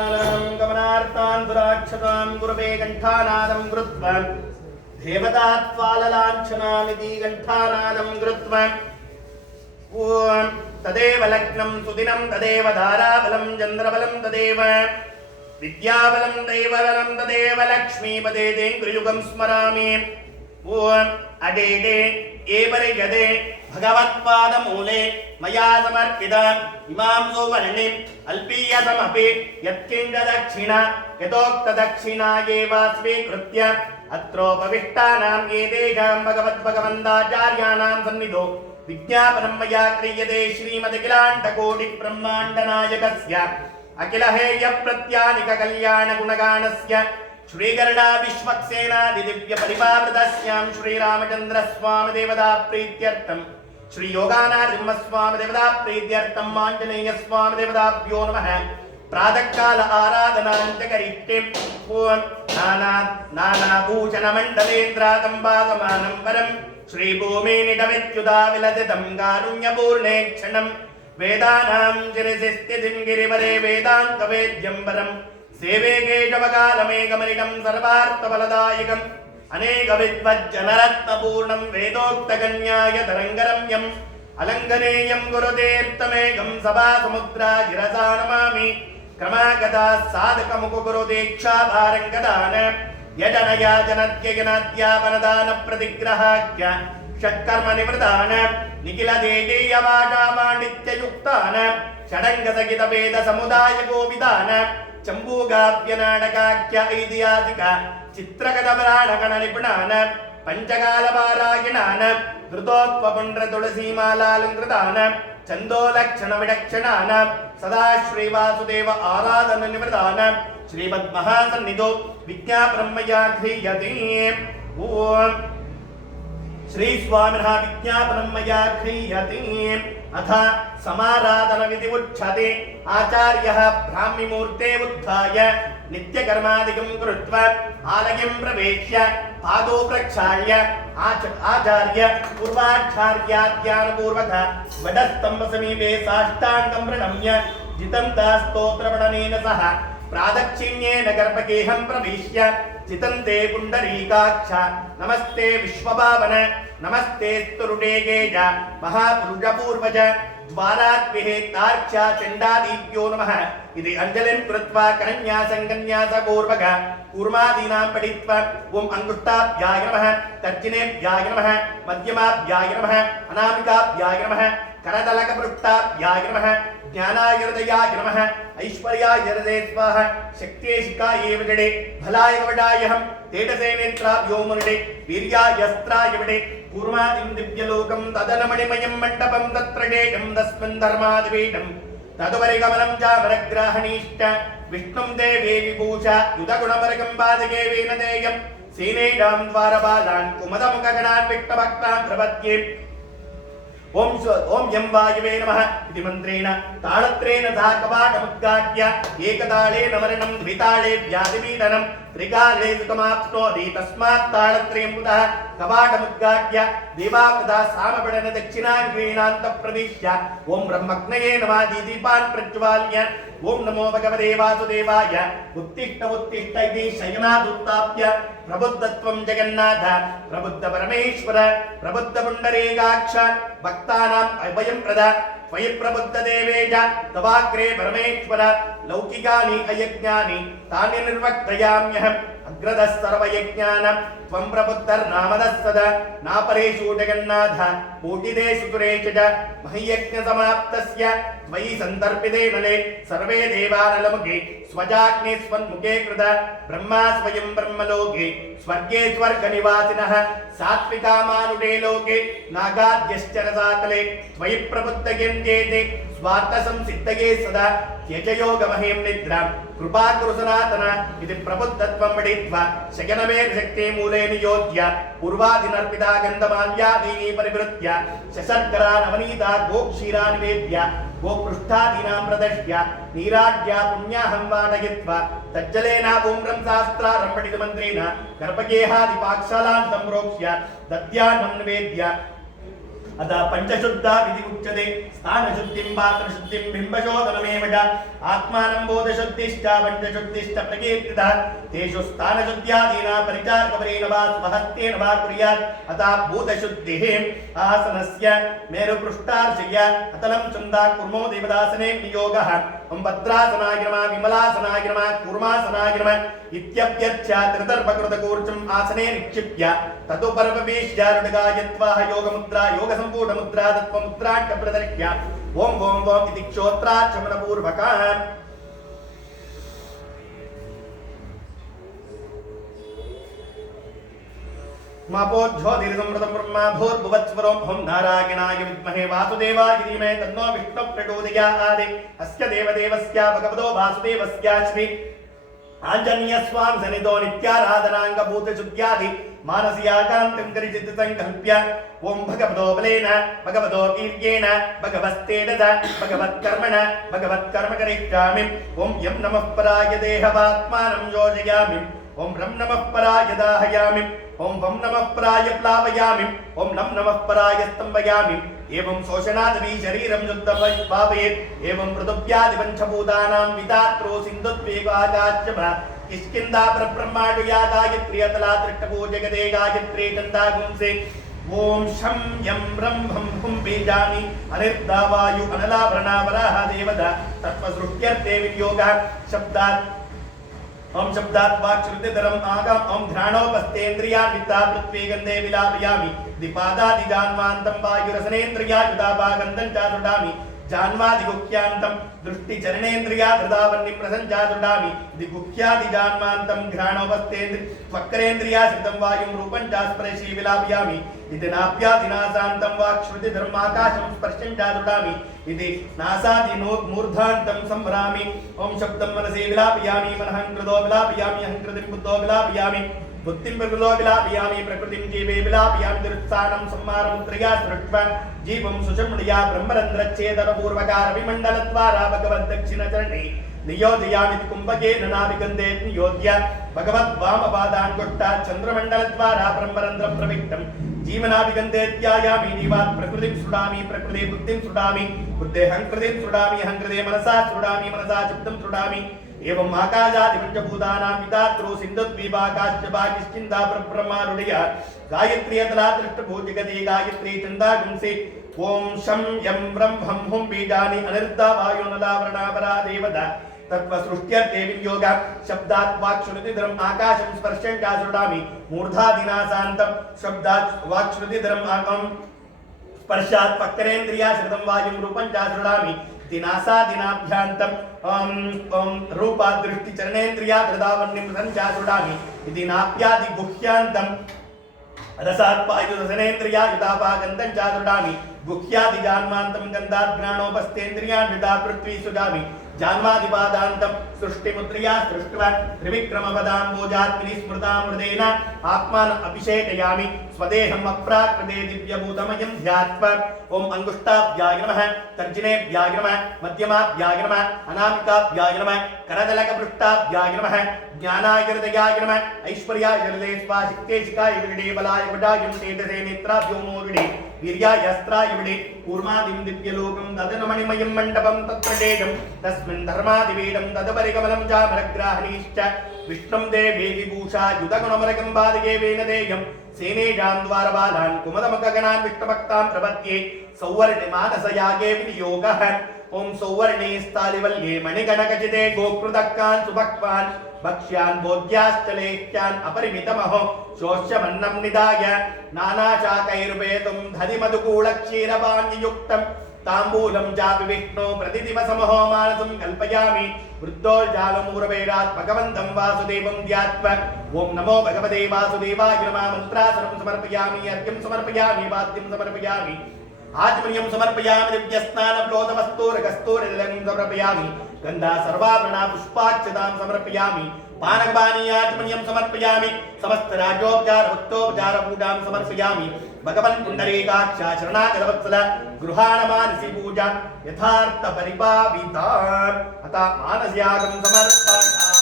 देवानां गमनार्थान् दुराक्षतां गुरवे कंठानादं कृत्वा देवतात्वाललाञ्छनामिति कंठानादं कृत्वा ॐ तदेव लग्नं सुदिनं तदेव धाराबलं चन्द्रबलं तदेव विद्याबलं दैवबलं तदेव लक्ष्मीपदे तेङ्गुयुगं स्मरामि ॐ अडेडे एवरिजदे भगवत्पादमूले मया समर्पिता इमां सुवर्णिम् अल्पीयसमपि यत्किञ्च दक्षिणा यथोक्तदक्षिणा एव स्वीकृत्य अत्रोपविष्टानां एतेषां भगवन्ताचार्याणां सन्निधौ विज्ञापनं मया क्रियते श्रीमदखिलाण्डकोटिब्रह्माण्डनायकस्य अखिलहेयप्रत्यानिककल्याणगुणगानस्य श्रीगरुडा विश्वक्सेनादिदिव्यपरिवावृतस्यां श्रीरामचन्द्रस्वामिदेवता प्रीत्यर्थं श्रीयोगानारिम्हस्वामिदेवता प्रीत्यर्थं आञ्जनेयस्वामिदेवताभ्यो नमः प्रातःकाल आराधनां च करिष्ये ॐ नानाभूषणमण्डलेन्द्रादम्बादमानं वरं श्रीभूमिनिडविद्युता विलसितं कारुण्यपूर्णे क्षणं वेदानां शिरसिस्थितिं गिरिवरे वेदान्तवेद्यं वरं सेवे केशवकालमेकमनिटं सर्वार्थफलदायकम् अनेकविद्वज्जनरत्नपूर्णं वेदोक्तगण्याय तरङ्गरम्यम् अलङ्घनेयं गुरुतीर्थमेकं सभासमुद्राजिरसा नमामि क्रमागता साधकमुकुरुदीक्षाभारङ्गदान यजनया जनत्ययनाद्यापनदानप्रतिग्रहाख्य षट्कर्मनिवृतान निखिलदेशीयवाटापाण्डित्ययुक्तान षडङ्गसहितवेदसमुदायकोविदान चम्बूगाव्यनाटकाख्य ऐतिहासिक चित्रकथपुराणगणनिपुणान पञ्चकालपारायणान धृतोत्पपुण्ड्रतुलसीमालालङ्कृतान छन्दोलक्षणविलक्षणान सदा श्रीवासुदेव आराधननिवृतान श्रीमद्महासन्निधौ विज्ञापनं मया क्रियते ॐ श्रीस्वामिनः विज्ञापनं मया क्रियते अथ समाराधनविधि उच्यते आचार्यः ब्राह्मीमूर्ते उत्थाय नित्यकर्मादिकं कृत्वा आलयं प्रवेश्य पादौ प्रक्षाल्य आचार्य पूर्वाचार्याध्यानपूर्वक वटस्तम्भसमीपे साष्टाङ्गं प्रणम्य जितन्तास्तोत्रपठनेन सह प्रादक्षिण्येन गर्भगेहं प्रविश्य चितन्ते पुण्डरीकाक्ष नमस्ते विश्वभावन नमस्ते स्तुरुडेगेज महापुरुषपूर्वज द्वाराद्विहेतार्च्या चण्डादीभ्यो नमः इति अंजलिं कृत्वा करन्यासङ्कन्यासपूर्वक कूर्मादीनां पठित्वा ॐ अङ्गुष्ठाभ्याय नमः तर्जनेभ्याय नमः मध्यमाभ्याय नमः अनामिकाभ्याय नमः करतलकपृष्ठाभ्याय नमः ज्ञानाय नमः ऐश्वर्याय स्वाहा शक्त्येशिकाय विजडे भलाय वडायहं तेजसे नेत्राभ्यो मुनिडे वीर्यायस्त्राय विडे कूर्मादिं दिव्यलोकं तदनमणिमयं मण्डपं तत्रडेकं तस्मिन् धर्मादिपीठं तदुपरिगमनं चामरग्राहणीष्ट विष्णुं देवे विभूषा युधगुणवर्गं पादके वेनदेयं सेनेडां द्वारपालान् कुमदमुखगणान् विष्णुभक्तान् प्रपद्ये ओम यं वायवे नमः इति मन्त्रेण ताळत्रेण सह कवाटमुद्घाट्य एकताळेन वर्णं द्विताळे व्याधिपीडनं त्रिकाले सुखमाप्नोति तस्मात् ताळत्रयं पुनः कवाटमुद्घाट्य देवावृता सामपठन दक्षिणाङ्गीणान्तः प्रविश्य ओम ब्रह्मग्नये नमः दीपान् प्रज्वाल्य ओम नमो भगवते वासुदेवाय उत्तिष्ठ उत्तिष्ठ इति शयनादुत्थाप्य प्रबुद्धत्वं जगन्नाथ प्रबुद्ध परमेश्वर प्रबुद्ध पुण्डरीकाक्ष भक्तानाम् अभयं प्रद त्वयि प्रबुद्ध देवेश तवाग्रे परमेश्वर लौकिकानि अयज्ञानि तानि निर्वक्तयाम्यहम् अग्रदः सर्वयज्ञानं त्वं प्रबुद्धर्नामदः सदा नापरेषु जगन्नाथ कोटिदेषु सुरेषु च मह्यज्ञसमाप्तस्य त्वयि सन्दर्पिते नले सर्वे देवानलमुखे स्वजाग्ने स्वन्मुखे कृत ब्रह्मा स्वयं ब्रह्मलोके स्वर्गे स्वर्गनिवासिनः सात्विकामानुषे लोके नागाद्यश्चरसातले त्वयि प्रबुद्धयन्त्येते स्वार्थसंसिद्धये सदा त्यजयोगमहें निद्रां कृपाकुरुसनातन इति प्रबुद्धत्वं पठित्वा शयनवेदशक्ते मूले नियोज्य पूर्वादिनर्पिता गन्धमाल्यादीनि परिवृत्य शशर्करा नवनीता गोक्षीरा निवेद्य गोपृष्ठादीनां प्रदर्श्य नीराढ्या पुण्याहं वाटयित्वा तज्जलेन ओं शास्त्रारं पठितमन्त्रेण गर्भगेहादिपाक्षालान् सम्प्रोक्ष्य दद्यान्नं निवेद्य अतः पंचशुद्धा विधि उच्यते स्थानशुद्धिं पात्रशुद्धिं बिम्बशोधनमेव च आत्मानं बोधशुद्धिश्च पंचशुद्धिश्च प्रकीर्तितः तेषु स्थानशुद्ध्यादीना परिचारकवरेण वा स्वहस्तेन वा कुर्यात् अतः भूतशुद्धिः आसनस्य मेरुपृष्ठार्चय अतलं चन्दा कुर्मो देवदासने नियोगः ओम भद्रासनाय नमः विमलासनाय नमः कूर्मासनाय नमः इत्यप्यर्च्य त्रिदर्भकृतकूर्चम् आसने निक्षिप्य ततुपरमवेश्यारुडगायत्वा योगमुद्रा योगसम्पूर्णमुद्रा तत्त्वमुद्राट्टप्रदर्श्य ओम ओम ओम इति क्षोत्राचमनपूर्वकः मापोज्झोतिर्समृतं ब्रह्मा भूर्भुवत्स्वरो हम नारायणाय विद्महे वासुदेवाय धीमहि तन्नो विष्णुः प्रचोदयात् अस्य देवदेवस्य भगवतो वासुदेवस्य श्री आञ्जनेयस्वामी सन्निधौ नित्याराधनाङ्गभूतशुद्ध्यादि मानसीयाकान्तिं करिचित् संकल्प्य ओम भगवतो बलेन भगवतो वीर्येण भगवस्तेजसा भगवत्कर्मणा भगवत्कर्मकरिष्यामि ओम यं नमः पराय देहवात्मानं योजयामि ओम रं नमः पराय दाहयामि ओम वं नमः पराय प्लावयामि ओम नं नमः पराय स्तंभयामि एवं शोषणादि शरीरं युद्धभावेत् एवं पृथिव्यादि पंचभूतानां विधात्रो सिन्धुद्वेगाचाच्यम किष्किन्धा परब्रह्माण्डया गायत्री अतला त्रिष्टभो जगदे गायत्री चन्दागुंसे ओम शं यं रं भं हुं बीजानि अनिर्दा वायु अनलाभरणावराः देवता तत्त्वसृष्ट्यर्थे विनियोगः शब्दात् ओम शब्दात् वाक्श्रुतिधरम् आगम ओम घ्राणोपस्थेन्द्रियान्विता पृथ्वी गन्धे विलापयामि दिपादादिजान्वान्तं वायुरसनेन्द्रियायुतापागन्धं च दृढामि जान्वादिगुह्यान्तं दृष्टिचरणेन्द्रियाधृतावन्निं प्रसञ्चादृढामि दिगुह्यादिजान्वान्तं घ्राणोपस्थेन्द्रि त्वक्करेन्द्रियाश्रितं वायुं रूपं च स्पर्शी विलापयामि इति नाभ्यादिनासान्तं वाक्श्रुतिधर्माकाशं स्पर्शं च दृढामि इति नासादिनोर्मूर्धान्तं संभ्रामि ओम शब्दं मनसि विलापयामि मनः कृतो विलापयामि अहंकृतिं बुद्धो विलापयामि बुद्धिं प्रकृतो विलापयामि प्रकृतिं जीवे विलापयामि दुरुत्सानं संहारमुद्रया सृष्ट्वा जीवं सुषुम्णया ब्रह्मरन्ध्रच्छेदनपूर्वकार विमण्डलद्वारा भगवद्दक्षिणचरणे नियोजयामि कुम्भकेन नाभिगन्धे नियोज्य भगवद्वामपादाङ्गुष्ठात् चन्द्रमण्डलद्वारा ब्रह्मरन्ध्रं प्रविष्टं जीवनाभिगन्धे ध्यायामि जीवात् प्रकृतिं सृडामि प्रकृते बुद्धिं सृडामि बुद्धे अहङ्कृतिं सृडामि अहङ्कृते मनसा सृडामि मनसा चित्तं सृडामि एवं आकाशादि पंचभूतानां विधात्रो सिन्धुद्वीपाकाश्च किष्किन्धा परब्रह्मारुडया गायत्री अतला त्रिष्टभो जगदे गायत्री चन्दागुंसे ओम शं यं ब्रं भं हुं बीजानि अनिर्दा वायुनलावरणापरा देवता तत्त्वसृष्ट्यर्थे विनियोगः शब्दात् वाक्श्रुतिधरम् आकाशं स्पर्शं च सृडामि मूर्धादिनासान्तं शब्दात् वाक्श्रुतिधरम् आकं स्पर्शात् पक्करेन्द्रियाश्रितं वायुं रूपं च सृडामि दिनासादिनाभ्यान्तं रूपा दृष्टि चरणेन्द्रिया धृतावन्निं प्रसञ्चा सृडामि इति नाप्यादि गुह्यान्तं रसात् पायुरसनेन्द्रिया युतापागन्धं च सृडामि गुह्यादि जान्मान्तं गन्धात् घ्राणोपस्थेन्द्रियान्विता पृथ्वी सृजामि जान्मादिपादान्तं सृष्टिमुद्रया सृष्ट्वा त्रिविक्रमपदाम्बोजात् विनिस्मृतामृतेन आत्मानम् अभिषेकयामि स्वदेहम् अप्राकृते दिव्यभूतमयं ध्यात्वा ओम अंगुष्ठाभ्याय नमः तर्जनेभ्याय नमः मध्यमाभ्याय नमः अनामिकाभ्याय नमः करदलकपृष्ठाभ्याय नमः ज्ञानाय हृदयाय नमः ऐश्वर्याय हृदये स्वाशिक्ते शिखाय विरडे बलाय वडायं तेजसे नेत्राभ्यो मोरिडे वीर्याय अस्त्राय विडे कूर्मादिं दिव्यलोकं तदनुमणिमयं मण्डपं तत्र देयं तस्मिन् धर्मादिवेदं तदपरिकमलं चामरग्राहणीश्च विष्णुं देवी विभूषा युधगुणमरकं बाधिके वेन देयं सेनेजां द्वारबालान् कुमदमगगणान् विष्णुभक्तां प्रपद्ये सौवर्णिमानसयागे विनियोगः ओम सौवर्णे स्थालिवल्ये मणिगणकचिते गोकृतक्कान् सुभक्वान् भक्ष्यान् भोज्याश्चलेह्यान् अपरिमितमहो शोष्यमन्नं निधाय नानाशाकैर्वेदं धनिमधुकूलक्षीरपानीयुक्तं ताम्बूलं चापि विष्णो प्रतिदिवसमहो मानसं कल्पयामि वृद्धोल्जालमूरवेदात् भगवन्तं वासुदेवं ध्यात्वा ओम नमो भगवते वासुदेवाय नमः मन्त्रासनं समर्पयामि अर्घ्यं समर्पयामि वाद्यं समर्पयामि आचमनीयं समर्पयामि दिव्यस्नानप्लोतवस्तूरकस्तूरिदलं समर्पयामि गन्धा सर्वाभरणा पुष्पाक्षतां समर्पयामि पानकपानीयाचमनीयं समर्पयामि समस्तराजोपचार भक्तोपचारपूजां समर्पयामि भगवन् पुण्डरीकाक्षा शरणागतवत्सल गृहाणमानसि पूजा यथार्थ परिभाविता अतः मानस्यागं समर्पयामि।